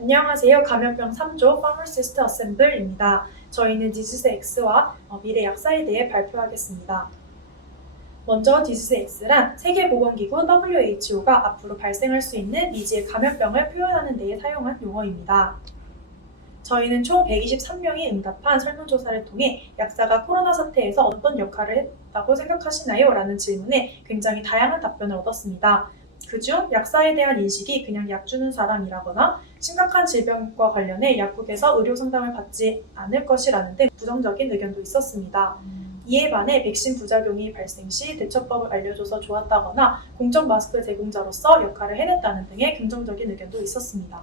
안녕하세요. 감염병 3조 Pharmacist Assemble입니다. 저희는 디지스 X와 미래 약사에 대해 발표하겠습니다. 먼저 디지스 X란 세계보건기구 WHO가 앞으로 발생할 수 있는 미지의 감염병을 표현하는 데에 사용한 용어입니다. 저희는 총 123명이 응답한 설문조사를 통해 약사가 코로나 사태에서 어떤 역할을 했다고 생각하시나요? 라는 질문에 굉장히 다양한 답변을 얻었습니다. 그중 약사에 대한 인식이 그냥 약 주는 사람이라거나 심각한 질병과 관련해 약국에서 의료 상담을 받지 않을 것이라는 등 부정적인 의견도 있었습니다. 이에 반해 백신 부작용이 발생 시 대처법을 알려줘서 좋았다거나 공적 마스크 제공자로서 역할을 해냈다는 등의 긍정적인 의견도 있었습니다.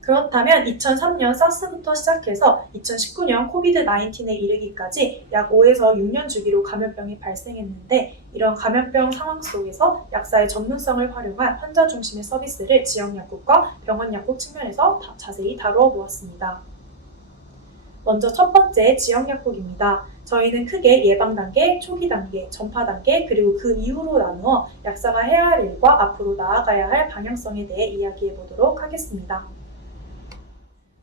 그렇다면 2003년 사스부터 시작해서 2019년 코비드-19에 이르기까지 약 5에서 6년 주기로 감염병이 발생했는데 이런 감염병 상황 속에서 약사의 전문성을 활용한 환자 중심의 서비스를 지역약국과 병원약국 측면에서 자세히 다루어 보았습니다. 먼저 첫 번째 지역약국입니다. 저희는 크게 예방 단계, 초기 단계, 전파 단계, 그리고 그 이후로 나누어 약사가 해야 할 일과 앞으로 나아가야 할 방향성에 대해 이야기해 보도록 하겠습니다.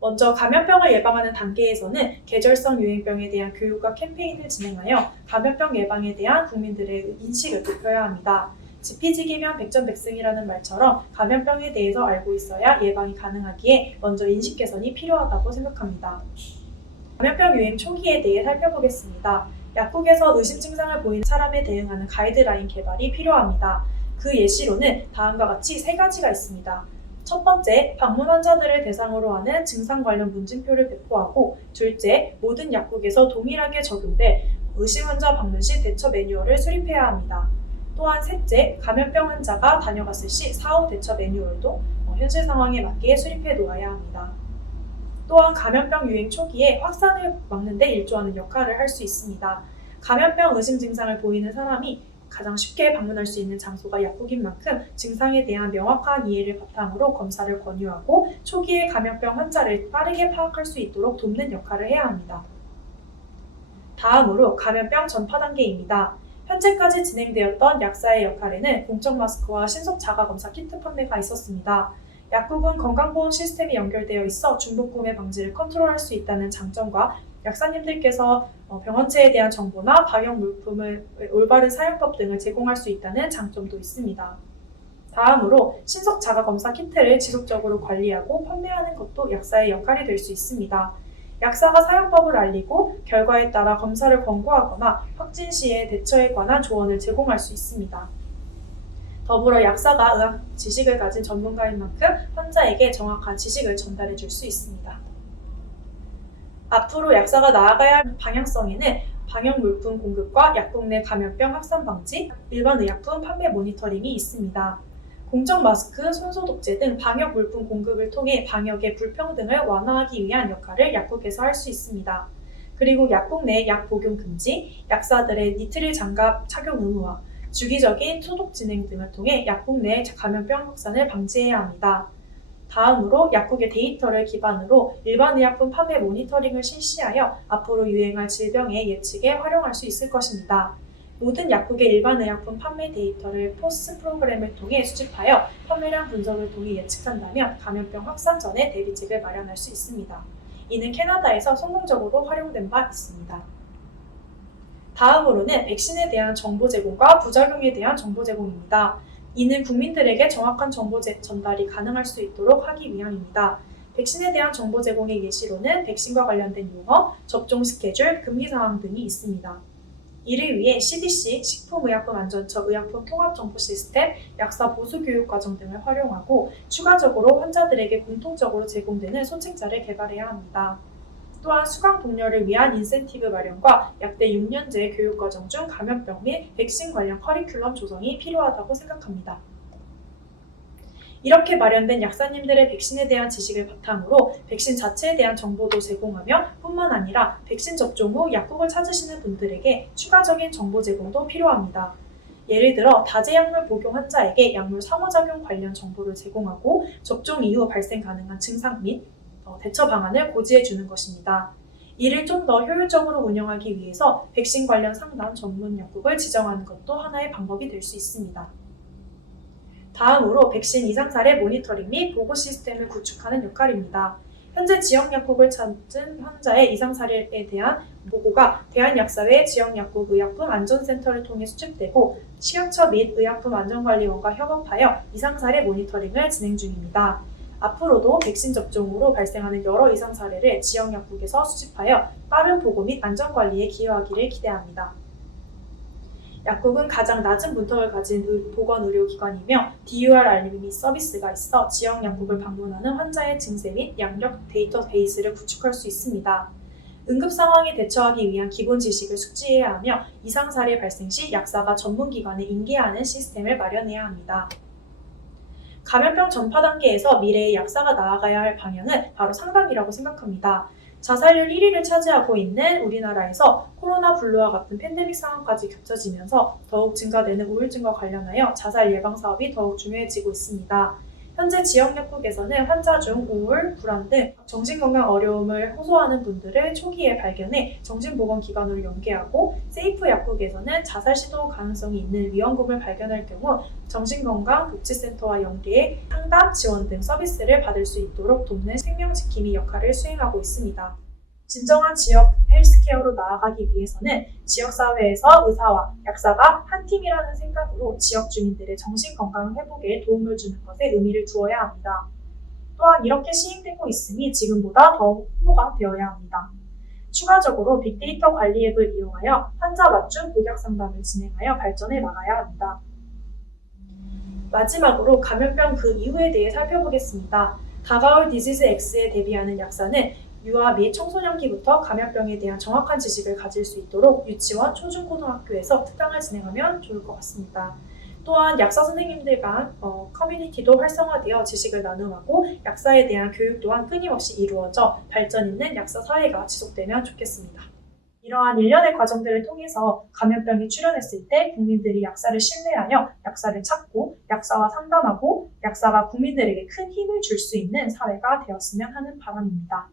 먼저 감염병을 예방하는 단계에서는 계절성 유행병에 대한 교육과 캠페인을 진행하여 감염병 예방에 대한 국민들의 인식을 높여야 합니다. 지피지기면 백전백승이라는 말처럼 감염병에 대해서 알고 있어야 예방이 가능하기에 먼저 인식 개선이 필요하다고 생각합니다. 감염병 유행 초기에 대해 살펴보겠습니다. 약국에서 의심 증상을 보이는 사람에 대응하는 가이드라인 개발이 필요합니다. 그 예시로는 다음과 같이 3가지가 있습니다. 첫 번째, 방문 환자들을 대상으로 하는 증상 관련 문진표를 배포하고, 둘째, 모든 약국에서 동일하게 적용될 의심 환자 방문 시 대처 매뉴얼을 수립해야 합니다. 또한 셋째, 감염병 환자가 다녀갔을 시 사후 대처 매뉴얼도 현실 상황에 맞게 수립해 놓아야 합니다. 또한 감염병 유행 초기에 확산을 막는 데 일조하는 역할을 할 수 있습니다. 감염병 의심 증상을 보이는 사람이 가장 쉽게 방문할 수 있는 장소가 약국인 만큼 증상에 대한 명확한 이해를 바탕으로 검사를 권유하고 초기에 감염병 환자를 빠르게 파악할 수 있도록 돕는 역할을 해야 합니다. 다음으로 감염병 전파 단계입니다. 현재까지 진행되었던 약사의 역할에는 공적 마스크와 신속 자가검사 키트 판매가 있었습니다. 약국은 건강보험 시스템이 연결되어 있어 중복 구매 방지를 컨트롤할 수 있다는 장점과 약사님들께서 병원체에 대한 정보나 방역 물품의 올바른 사용법 등을 제공할 수 있다는 장점도 있습니다. 다음으로 신속 자가검사 키트를 지속적으로 관리하고 판매하는 것도 약사의 역할이 될 수 있습니다. 약사가 사용법을 알리고 결과에 따라 검사를 권고하거나 확진 시에 대처에 관한 조언을 제공할 수 있습니다. 더불어 약사가 의학 지식을 가진 전문가인 만큼 환자에게 정확한 지식을 전달해 줄 수 있습니다. 앞으로 약사가 나아가야 할 방향성에는 방역 물품 공급과 약국 내 감염병 확산 방지, 일반 의약품 판매 모니터링이 있습니다. 공적 마스크, 손소독제 등 방역 물품 공급을 통해 방역의 불평등을 완화하기 위한 역할을 약국에서 할 수 있습니다. 그리고 약국 내 약 복용 금지, 약사들의 니트릴 장갑 착용 의무화, 주기적인 소독 진행 등을 통해 약국 내 감염병 확산을 방지해야 합니다. 다음으로 약국의 데이터를 기반으로 일반 의약품 판매 모니터링을 실시하여 앞으로 유행할 질병의 예측에 활용할 수 있을 것입니다. 모든 약국의 일반 의약품 판매 데이터를 포스 프로그램을 통해 수집하여 판매량 분석을 통해 예측한다면 감염병 확산 전에 대비책을 마련할 수 있습니다. 이는 캐나다에서 성공적으로 활용된 바 있습니다. 다음으로는 백신에 대한 정보 제공과 부작용에 대한 정보 제공입니다. 이는 국민들에게 정확한 정보 전달이 가능할 수 있도록 하기 위함입니다. 백신에 대한 정보 제공의 예시로는 백신과 관련된 용어, 접종 스케줄, 금기 사항 등이 있습니다. 이를 위해 CDC, 식품의약품안전처 의약품 통합정보 시스템, 약사 보수교육과정 등을 활용하고 추가적으로 환자들에게 공통적으로 제공되는 소책자를 개발해야 합니다. 또한 수강 동료를 위한 인센티브 마련과 약대 6년제 교육과정 중 감염병 및 백신 관련 커리큘럼 조성이 필요하다고 생각합니다. 이렇게 마련된 약사님들의 백신에 대한 지식을 바탕으로 백신 자체에 대한 정보도 제공하며 뿐만 아니라 백신 접종 후 약국을 찾으시는 분들에게 추가적인 정보 제공도 필요합니다. 예를 들어 다제약물 복용 환자에게 약물 상호작용 관련 정보를 제공하고 접종 이후 발생 가능한 증상 및 대처 방안을 고지해 주는 것입니다. 이를 좀 더 효율적으로 운영하기 위해서 백신 관련 상담 전문 약국을 지정하는 것도 하나의 방법이 될 수 있습니다. 다음으로 백신 이상 사례 모니터링 및 보고 시스템을 구축하는 역할입니다. 현재 지역 약국을 찾은 환자의 이상 사례에 대한 보고가 대한약사회 지역약국 의약품 안전센터를 통해 수집되고 식약처 및 의약품안전관리원과 협업하여 이상 사례 모니터링을 진행 중입니다. 앞으로도 백신 접종으로 발생하는 여러 이상 사례를 지역약국에서 수집하여 빠른 보고 및 안전관리에 기여하기를 기대합니다. 약국은 가장 낮은 문턱을 가진 보건의료기관이며 DUR 알림 및 서비스가 있어 지역 약국을 방문하는 환자의 증세 및 양력 데이터베이스를 구축할 수 있습니다. 응급 상황에 대처하기 위한 기본 지식을 숙지해야 하며 이상 사례 발생 시 약사가 전문기관에 인계하는 시스템을 마련해야 합니다. 감염병 전파 단계에서 미래의 약사가 나아가야 할 방향은 바로 상담이라고 생각합니다. 자살률 1위를 차지하고 있는 우리나라에서 코로나 블루와 같은 팬데믹 상황까지 겹쳐지면서 더욱 증가되는 우울증과 관련하여 자살 예방 사업이 더욱 중요해지고 있습니다. 현재 지역 약국에서는 환자 중 우울, 불안 등 정신건강 어려움을 호소하는 분들을 초기에 발견해 정신보건기관으로 연계하고 세이프 약국에서는 자살 시도 가능성이 있는 위험금을 발견할 경우 정신건강복지센터와 연계해 상담, 지원 등 서비스를 받을 수 있도록 돕는 생명지킴이 역할을 수행하고 있습니다. 진정한 지역 헬스케어로 나아가기 위해서는 지역사회에서 의사와 약사가 한 팀이라는 생각으로 지역 주민들의 정신건강 회복에 도움을 주는 것에 의미를 두어야 합니다. 또한 이렇게 시행되고 있으니 지금보다 더욱 홍보가 되어야 합니다. 추가적으로 빅데이터 관리 앱을 이용하여 환자 맞춤 복약 상담을 진행하여 발전해 나가야 합니다. 마지막으로 감염병 그 이후에 대해 살펴보겠습니다. 다가올 디지즈 X에 대비하는 약사는 유아 및 청소년기부터 감염병에 대한 정확한 지식을 가질 수 있도록 유치원, 초중고등학교에서 특강을 진행하면 좋을 것 같습니다. 또한 약사 선생님들 간 커뮤니티도 활성화되어 지식을 나눔하고 약사에 대한 교육 또한 끊임없이 이루어져 발전 있는 약사 사회가 지속되면 좋겠습니다. 이러한 일련의 과정들을 통해서 감염병이 출현했을 때 국민들이 약사를 신뢰하여 약사를 찾고 약사와 상담하고 약사가 국민들에게 큰 힘을 줄 수 있는 사회가 되었으면 하는 바람입니다.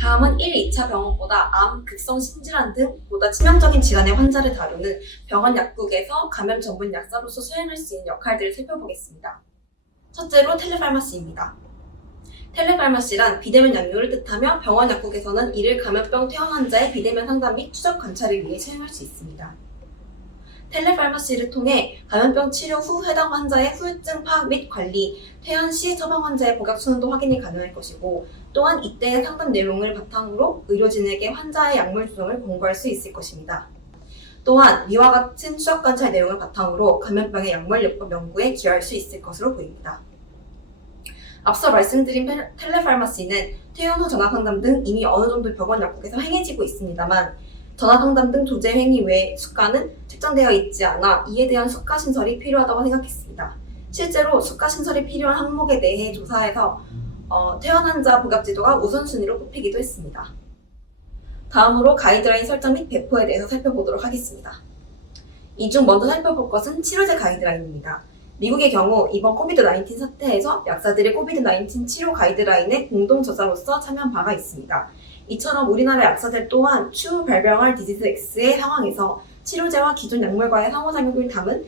다음은 1, 2차 병원보다 암, 급성 신질환 등 보다 치명적인 질환의 환자를 다루는 병원 약국에서 감염 전문 약사로서 수행할 수 있는 역할들을 살펴보겠습니다. 첫째로 텔레파마시입니다. 텔레파마시란 비대면 약료를 뜻하며 병원 약국에서는 이를 감염병 퇴원 환자의 비대면 상담 및 추적 관찰을 위해 수행할 수 있습니다. 텔레파마시를 통해 감염병 치료 후 해당 환자의 후유증 파악 및 관리, 퇴원 시 처방 환자의 복약 수능도 확인이 가능할 것이고 또한 이때의 상담 내용을 바탕으로 의료진에게 환자의 약물 조정을 공고할 수 있을 것입니다. 또한 이와 같은 추적 관찰 내용을 바탕으로 감염병의 약물요법 연구에 기여할 수 있을 것으로 보입니다. 앞서 말씀드린 텔레파마시는 퇴원 후 전화상담 등 이미 어느 정도 병원 약국에서 행해지고 있습니다만 전화상담 등 조제 행위 외 수가는 책정되어 있지 않아 이에 대한 수가 신설이 필요하다고 생각했습니다. 실제로 수가 신설이 필요한 항목에 대해 조사해서 퇴원 환자 복약 지도가 우선순위로 뽑히기도 했습니다. 다음으로 가이드라인 설정 및 배포에 대해서 살펴보도록 하겠습니다. 이 중 먼저 살펴볼 것은 치료제 가이드라인입니다. 미국의 경우 이번 코비드-19 사태에서 약사들이 코비드-19 치료 가이드라인에 공동 저자로서 참여한 바가 있습니다. 이처럼 우리나라 약사들 또한 추후 발병할 디지즈 X의 상황에서 치료제와 기존 약물과의 상호작용을 담은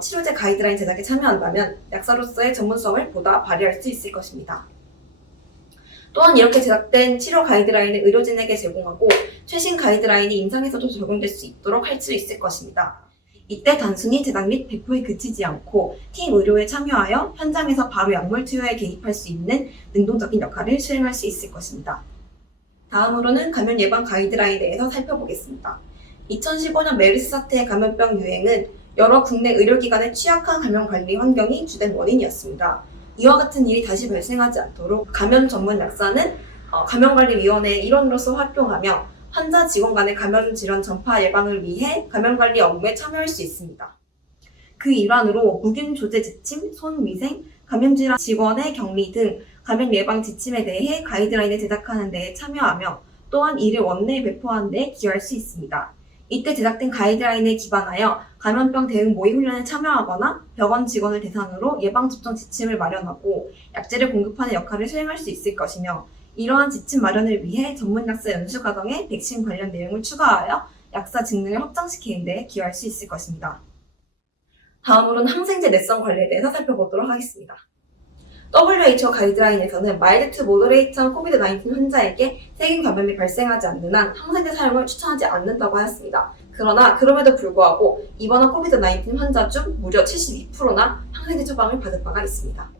치료제 가이드라인 제작에 참여한다면 약사로서의 전문성을 보다 발휘할 수 있을 것입니다. 또한 이렇게 제작된 치료 가이드라인을 의료진에게 제공하고 최신 가이드라인이 임상에서도 적용될 수 있도록 할 수 있을 것입니다. 이때 단순히 제작 및 배포에 그치지 않고 팀 의료에 참여하여 현장에서 바로 약물 투여에 개입할 수 있는 능동적인 역할을 수행할 수 있을 것입니다. 다음으로는 감염 예방 가이드라인에 대해서 살펴보겠습니다. 2015년 메르스 사태의 감염병 유행은 여러 국내 의료기관의 취약한 감염 관리 환경이 주된 원인이었습니다. 이와 같은 일이 다시 발생하지 않도록 감염 전문 약사는 감염관리위원회의 일원으로서 활동하며 환자 직원 간의 감염 질환 전파 예방을 위해 감염관리 업무에 참여할 수 있습니다. 그 일환으로 무균 조제 지침, 손위생, 감염질환 직원의 격리 등 감염 예방 지침에 대해 가이드라인을 제작하는 데에 참여하며 또한 이를 원내에 배포하는 데 기여할 수 있습니다. 이때 제작된 가이드라인에 기반하여 감염병 대응 모의 훈련에 참여하거나 병원 직원을 대상으로 예방접종 지침을 마련하고 약제를 공급하는 역할을 수행할 수 있을 것이며 이러한 지침 마련을 위해 전문 약사 연수 과정에 백신 관련 내용을 추가하여 약사 직능을 확장시키는 데 기여할 수 있을 것입니다. 다음으로는 항생제 내성 관리에 대해서 살펴보도록 하겠습니다. WHO 가이드라인에서는 마일드 투 모더레이트한 코비드-19 환자에게 세균 감염이 발생하지 않는 한 항생제 사용을 추천하지 않는다고 하였습니다. 그러나 그럼에도 불구하고 입원한 코비드-19 환자 중 무려 72%나 항생제 처방을 받은 바가 있습니다.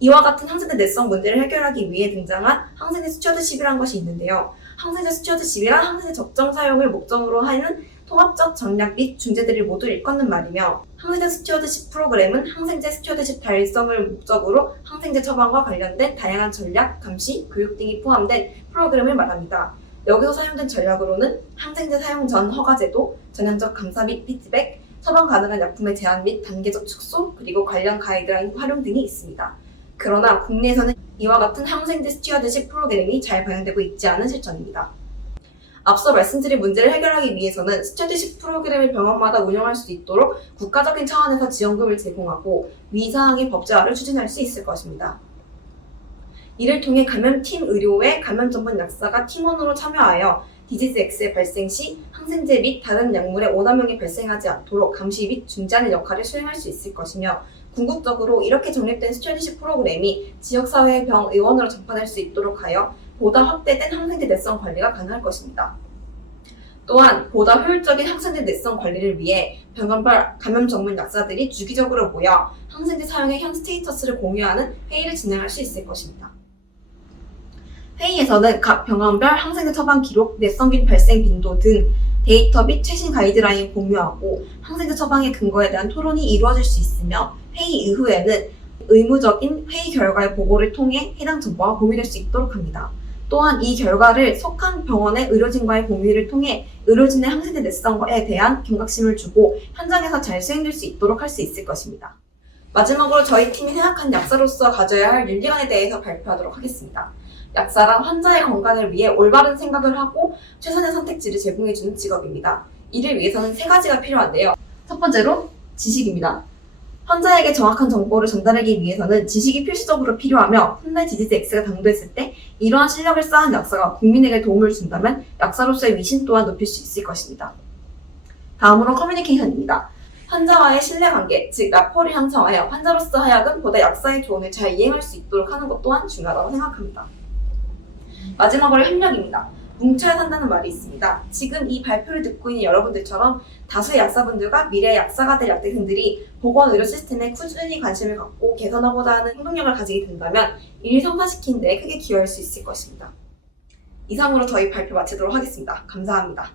이와 같은 항생제 내성 문제를 해결하기 위해 등장한 항생제 스튜어드십이라는 것이 있는데요. 항생제 스튜어드십이란 항생제 적정 사용을 목적으로 하는 통합적 전략 및 중재들을 모두 일컫는 말이며, 항생제 스튜어드십 프로그램은 항생제 스튜어드십 달성을 목적으로 항생제 처방과 관련된 다양한 전략, 감시, 교육 등이 포함된 프로그램을 말합니다. 여기서 사용된 전략으로는 항생제 사용 전 허가제도, 전향적 감사 및 피드백, 처방 가능한 약품의 제한 및 단계적 축소, 그리고 관련 가이드라인 활용 등이 있습니다. 그러나 국내에서는 이와 같은 항생제 스튜어드십 프로그램이 잘 반영되고 있지 않은 실정입니다. 앞서 말씀드린 문제를 해결하기 위해서는 스튜어드십 프로그램을 병원마다 운영할 수 있도록 국가적인 차원에서 지원금을 제공하고 위사항의 법제화를 추진할 수 있을 것입니다. 이를 통해 감염팀 의료의 감염 전문 약사가 팀원으로 참여하여 디지즈 X의 발생 시 항생제 및 다른 약물의 오남용이 발생하지 않도록 감시 및 중재하는 역할을 수행할 수 있을 것이며, 궁극적으로 이렇게 정립된 스튜어드십 프로그램이 지역사회의 병 의원으로 전파될 수 있도록 하여 보다 확대된 항생제 내성 관리가 가능할 것입니다. 또한 보다 효율적인 항생제 내성 관리를 위해 병원별 감염 전문 약사들이 주기적으로 모여 항생제 사용의 현 스테이터스를 공유하는 회의를 진행할 수 있을 것입니다. 회의에서는 각 병원별 항생제 처방 기록, 내성균 발생 빈도 등 데이터 및 최신 가이드라인 공유하고 항생제 처방의 근거에 대한 토론이 이루어질 수 있으며, 회의 이후에는 의무적인 회의 결과의 보고를 통해 해당 정보가 공유될 수 있도록 합니다. 또한 이 결과를 속한 병원의 의료진과의 공유를 통해 의료진의 항생제 내성에 대한 경각심을 주고 현장에서 잘 수행될 수 있도록 할 수 있을 것입니다. 마지막으로 저희 팀이 생각한 약사로서 가져야 할 윤리관에 대해서 발표하도록 하겠습니다. 약사란 환자의 건강을 위해 올바른 생각을 하고 최선의 선택지를 제공해주는 직업입니다. 이를 위해서는 3가지가 필요한데요. 첫 번째로 지식입니다. 환자에게 정확한 정보를 전달하기 위해서는 지식이 필수적으로 필요하며, 훗날 디지즈 X가 당도했을 때 이러한 실력을 쌓은 약사가 국민에게 도움을 준다면 약사로서의 위신 또한 높일 수 있을 것입니다. 다음으로 커뮤니케이션입니다. 환자와의 신뢰관계, 즉 라포를 형성하여 환자로서 하여금 보다 약사의 조언을 잘 이행할 수 있도록 하는 것 또한 중요하다고 생각합니다. 마지막으로 협력입니다. 뭉쳐야 산다는 말이 있습니다. 지금 이 발표를 듣고 있는 여러분들처럼 다수의 약사분들과 미래의 약사가 될 약대생들이 보건의료 시스템에 꾸준히 관심을 갖고 개선하고자 하는 행동력을 가지게 된다면 이를 성사시키는 데 크게 기여할 수 있을 것입니다. 이상으로 저희 발표 마치도록 하겠습니다. 감사합니다.